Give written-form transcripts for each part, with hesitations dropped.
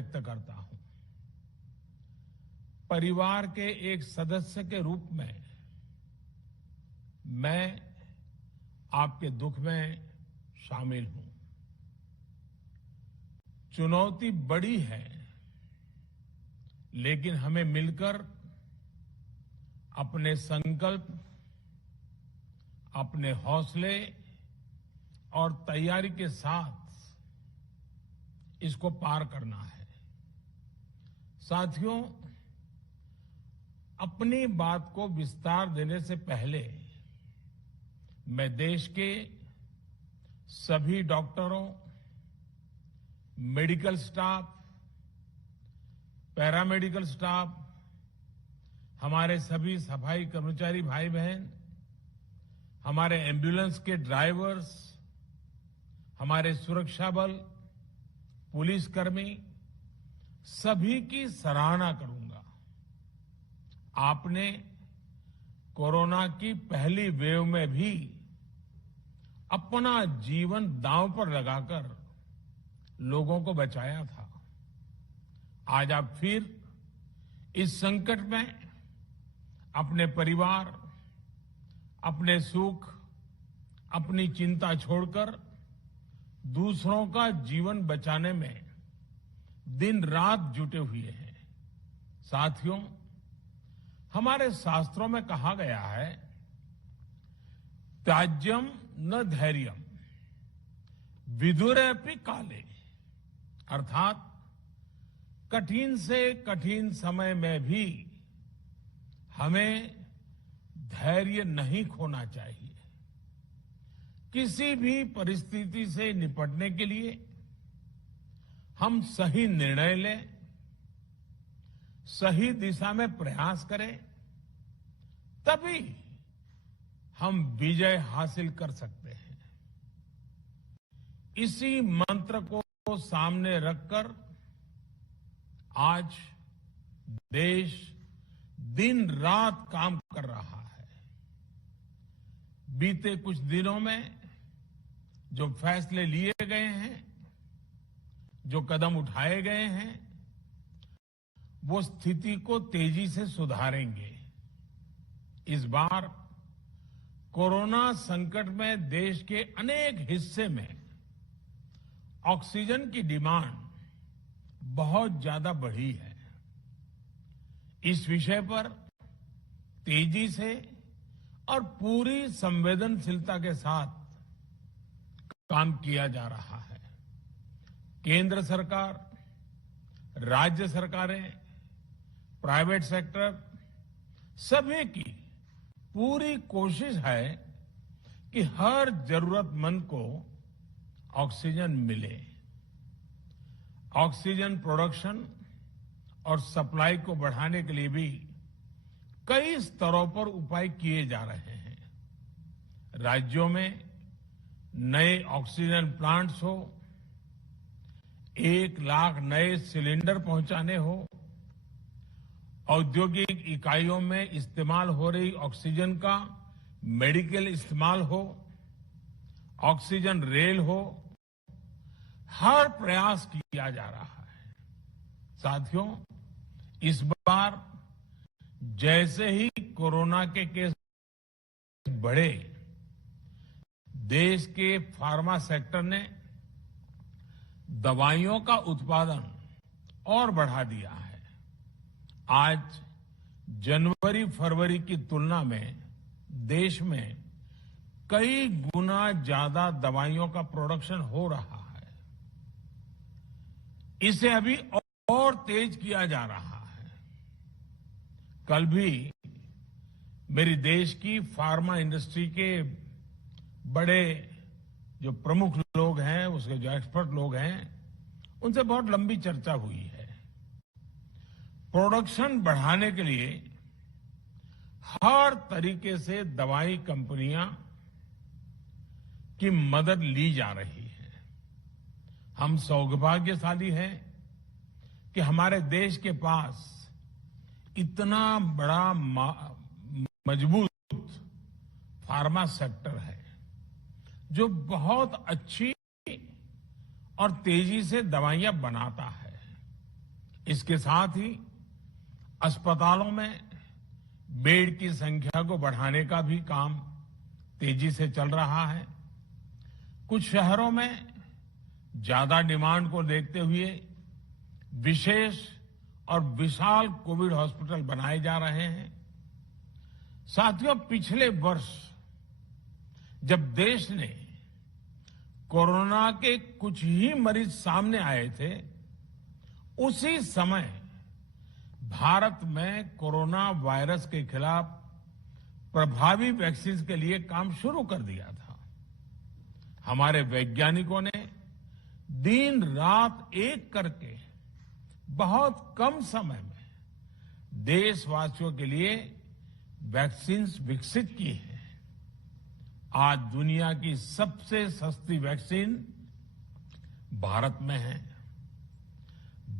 व्यक्त करता हूं। परिवार के एक सदस्य के रूप में मैं आपके दुख में शामिल हूं। चुनौती बड़ी है, लेकिन हमें मिलकर अपने संकल्प, अपने हौसले और तैयारी के साथ इसको पार करना है। साथियों, अपनी बात को विस्तार देने से पहले मैं देश के सभी डॉक्टरों, मेडिकल स्टाफ, पैरामेडिकल स्टाफ, हमारे सभी सफाई कर्मचारी भाई बहन, हमारे एम्बुलेंस के ड्राइवर्स, हमारे सुरक्षा बल, पुलिसकर्मी, सभी की सराहना करूंगा। आपने कोरोना की पहली वेव में भी अपना जीवन दांव पर लगाकर लोगों को बचाया था। आज आप फिर इस संकट में अपने परिवार, अपने सुख, अपनी चिंता छोड़कर दूसरों का जीवन बचाने में दिन रात जुटे हुए हैं। साथियों, हमारे शास्त्रों में कहा गया है, त्याज्यम न धैर्यम विदुरेऽपि काले, अर्थात कठिन से कठिन समय में भी हमें धैर्य नहीं खोना चाहिए। किसी भी परिस्थिति से निपटने के लिए हम सही निर्णय लें, सही दिशा में प्रयास करें, तभी हम विजय हासिल कर सकते हैं। इसी मंत्र को सामने रखकर आज देश दिन रात काम कर रहा है। बीते कुछ दिनों में जो फैसले लिए गए हैं, जो कदम उठाए गए हैं, वो स्थिति को तेजी से सुधारेंगे। इस बार कोरोना संकट में देश के अनेक हिस्से में ऑक्सीजन की डिमांड बहुत ज्यादा बढ़ी है। इस विषय पर तेजी से और पूरी संवेदनशीलता के साथ काम किया जा रहा है। केंद्र सरकार, राज्य सरकारें, प्राइवेट सेक्टर, सभी की पूरी कोशिश है कि हर जरूरतमंद को ऑक्सीजन मिले। ऑक्सीजन प्रोडक्शन और सप्लाई को बढ़ाने के लिए भी कई स्तरों पर उपाय किए जा रहे हैं। राज्यों में नए ऑक्सीजन प्लांट्स हो, 1 लाख नए सिलेंडर पहुंचाने हो, औद्योगिक इकाइयों में इस्तेमाल हो रही ऑक्सीजन का मेडिकल इस्तेमाल हो, ऑक्सीजन रेल हो, हर प्रयास किया जा रहा है। साथियों, इस बार जैसे ही कोरोना के केस बढ़े, देश के फार्मा सेक्टर ने दवाइयों का उत्पादन और बढ़ा दिया है। आज जनवरी फरवरी की तुलना में देश में कई गुना ज्यादा दवाइयों का प्रोडक्शन हो रहा है। इसे अभी और तेज किया जा रहा है। कल भी मेरी देश की फार्मा इंडस्ट्री के बड़े जो प्रमुख लोग हैं, उसके जो एक्सपर्ट लोग हैं, उनसे बहुत लंबी चर्चा हुई है। प्रोडक्शन बढ़ाने के लिए हर तरीके से दवाई कंपनियां की मदद ली जा रही है। हम सौभाग्यशाली हैं कि हमारे देश के पास इतना बड़ा मजबूत फार्मा सेक्टर है जो बहुत अच्छी और तेजी से दवाइयां बनाता है। इसके साथ ही अस्पतालों में बेड की संख्या को बढ़ाने का भी काम तेजी से चल रहा है। कुछ शहरों में ज्यादा डिमांड को देखते हुए विशेष और विशाल कोविड हॉस्पिटल बनाए जा रहे हैं। साथियों, पिछले वर्ष जब देश ने कोरोना के कुछ ही मरीज सामने आए थे, उसी समय भारत में कोरोना वायरस के खिलाफ प्रभावी वैक्सीन के लिए काम शुरू कर दिया था। हमारे वैज्ञानिकों ने दिन रात एक करके बहुत कम समय में देशवासियों के लिए वैक्सीन विकसित की है। आज दुनिया की सबसे सस्ती वैक्सीन भारत में है।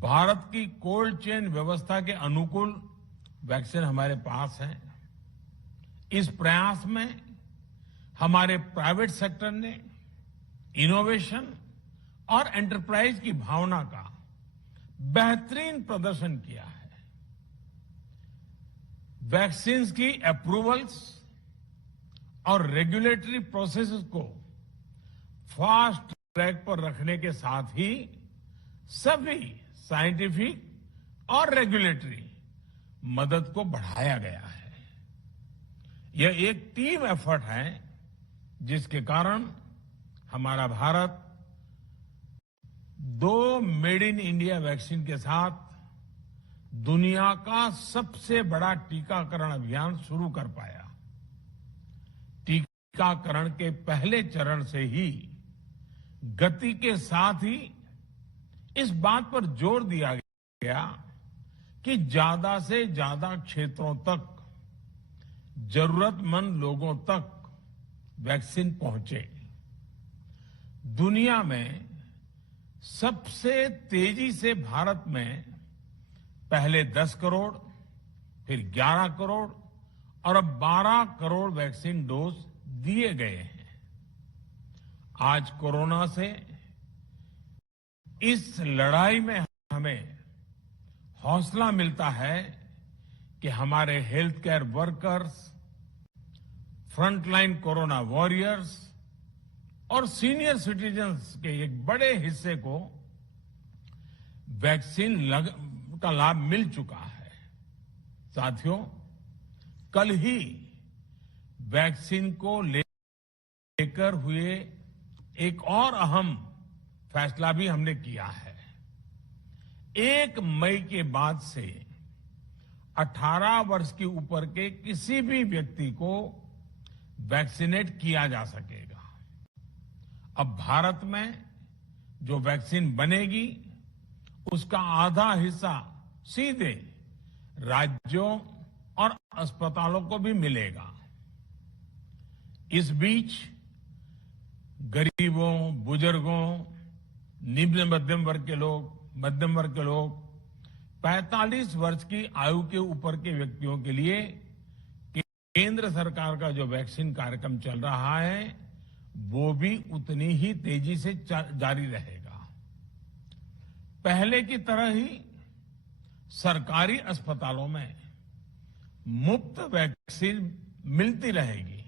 भारत की कोल्ड चेन व्यवस्था के अनुकूल वैक्सीन हमारे पास है। इस प्रयास में हमारे प्राइवेट सेक्टर ने इनोवेशन और एंटरप्राइज की भावना का बेहतरीन प्रदर्शन किया है। वैक्सीन्स की अप्रूवल्स और रेगुलेटरी प्रोसेसेस को फास्ट ट्रैक पर रखने के साथ ही सभी साइंटिफिक और रेगुलेटरी मदद को बढ़ाया गया है। यह एक टीम एफर्ट है जिसके कारण हमारा Bharat 2 made in India vaccine के साथ दुनिया का सबसे बड़ा टीकाकरण अभियान शुरू कर पाया। टीकाकरण के पहले चरण से ही गति के साथ ही इस बात पर जोर दिया गया कि ज्यादा से ज्यादा क्षेत्रों तक, जरूरतमंद लोगों तक वैक्सीन पहुंचे। दुनिया में सबसे तेजी से भारत में पहले 10 करोड़, फिर 11 करोड़ और अब 12 करोड़ वैक्सीन डोज दिए गए हैं। आज कोरोना से इस लड़ाई में हमें हौसला मिलता है कि हमारे health care workers, frontline corona warriors और सीनियर सिटीजन्स के एक बड़े हिस्से को वैक्सीन का लाभ मिल चुका है। साथियों, कल ही वैक्सीन को लेकर हुए एक और अहम फैसला भी हमने किया है। 1 मई के बाद से 18 वर्ष के ऊपर के किसी भी व्यक्ति को वैक्सीनेट किया जा सकेगा। अब भारत में जो वैक्सीन बनेगी उसका आधा हिस्सा सीधे राज्यों और अस्पतालों को भी मिलेगा। इस बीच गरीबों, बुजुर्गों, निम्न मध्यम वर्ग के लोग 45 वर्ष की आयु के ऊपर के व्यक्तियों के लिए केंद्र सरकार का जो वैक्सीन कार्यक्रम चल रहा है वो भी उतनी ही तेजी से जारी रहेगा। पहले की तरह ही सरकारी अस्पतालों में मुफ्त वैक्सीन मिलती रहेगी,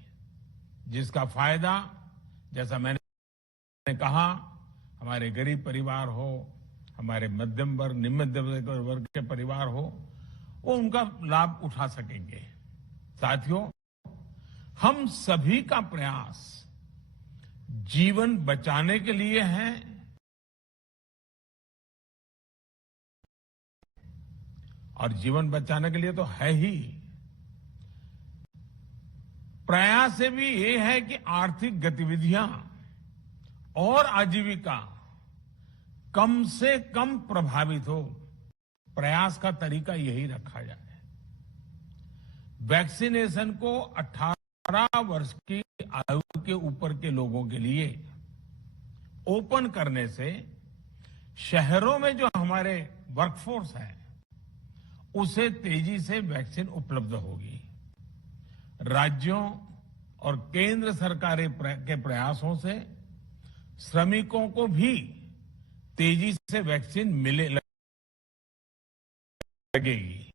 जिसका फायदा, जैसा मैंने कहा, हमारे गरीब परिवार हो, हमारे मध्यम वर्ग, निम्न मध्यम वर्ग के परिवार हो, वो उनका लाभ उठा सकेंगे। साथियों, हम सभी का प्रयास जीवन बचाने के लिए है और जीवन बचाने के लिए तो है ही। प्रयास से भी ये है कि आर्थिक गतिविधियां और आजीविका कम से कम प्रभावित हो। प्रयास का तरीका यही रखा जाए। वैक्सीनेशन को 18 वर्ष की आयु के ऊपर के लोगों के लिए ओपन करने से शहरों में जो हमारे वर्कफोर्स है उसे तेजी से वैक्सीन उपलब्ध होगी। राज्यों और केंद्र सरकार के प्रयासों से श्रमिकों को भी तेजी से वैक्सीन लगेगी।